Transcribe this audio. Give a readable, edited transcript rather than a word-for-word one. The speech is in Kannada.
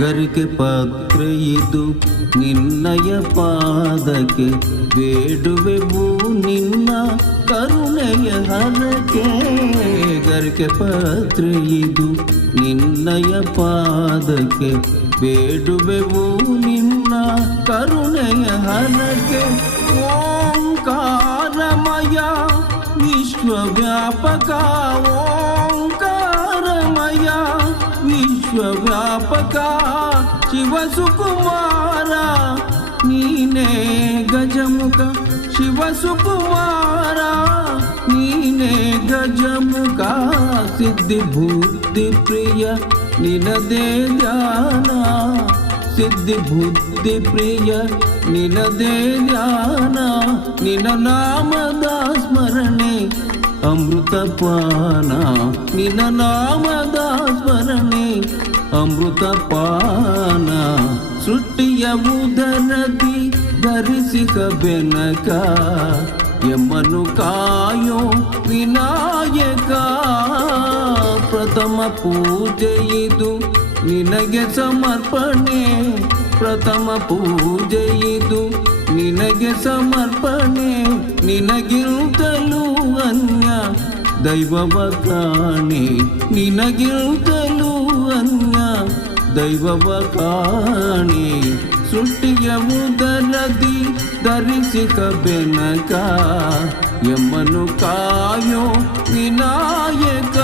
ಗರಿಕೆ ಪಾತ್ರೆ ಇದು ನಿನ್ನಯ ಪಾದಕ್ಕೆ, ಬೇಡುವೆವು ನಿನ್ನ ಕರುಣೆಯ ಹರಕೆ. ಗರಿಕೆ ಪಾತ್ರೆ ಇದು ನಿನ್ನಯ ಪಾದಕ್ಕೆ, ಬೇಡುವೆವು ನಿನ್ನ ಕರುಣೆಯ ಹರಕೆ. ಓಂಕಾರಮಯ ವಿಶ್ವವ್ಯಾಪಕ, ಓಂಕಾರಮಯ ವಿಶ್ವವ್ಯಾಪಕ ಶಿವಸುಕುಮಾರ ನೀನೇ ಗಜಮುಖ. ಶಿವಸುಕುಮಾರ ನೀನೇ ಗಜಮುಖ. ಸಿದ್ಧಿ ಬುದ್ಧಿ ಪ್ರಿಯ ನಿನದೇ ಧ್ಯಾನ, ಸಿದ್ಧಿ ಬುದ್ಧಿ ಪ್ರಿಯ ನಿನದೇ ಧ್ಯಾನ. ನಿನ್ನ ನಾಮದ ಸ್ಮರಣೆ ಅಮೃತಪಾನ, ನಿನ್ನ ನಾಮದ ಸ್ಮರಣೆ ಅಮೃತಪಾನ. ಸೃಷ್ಟಿಯ ಉದರದಿ ಧರಿಸಿದ ಬೆನಕ, ಯಮನು ಕಾಯೋ ವಿನಾಯಕ. ಪ್ರಥಮ ಪೂಜೆ ಇದು ನಿನಗೆ ಸಮರ್ಪಣೆ, ಪ್ರಥಮ ಪೂಜೆ ಇದು ನಿನಗೆ ಸಮರ್ಪಣೆ. ನಿನಗಿಂತಲೂ ಅನ್ಯ ದೈವವ ಕಾಣೆ, ನಿನಗಿಂತಲೂ ಅನ್ಯ ದೈವವ ಕಾಣೆ. ಸೃಷ್ಟಿಯ ಉದರದಿ ಧರಿಸಿದ ಬೆನಕ, ಯಮನು ಕಾಯೋ ವಿನಾಯಕ.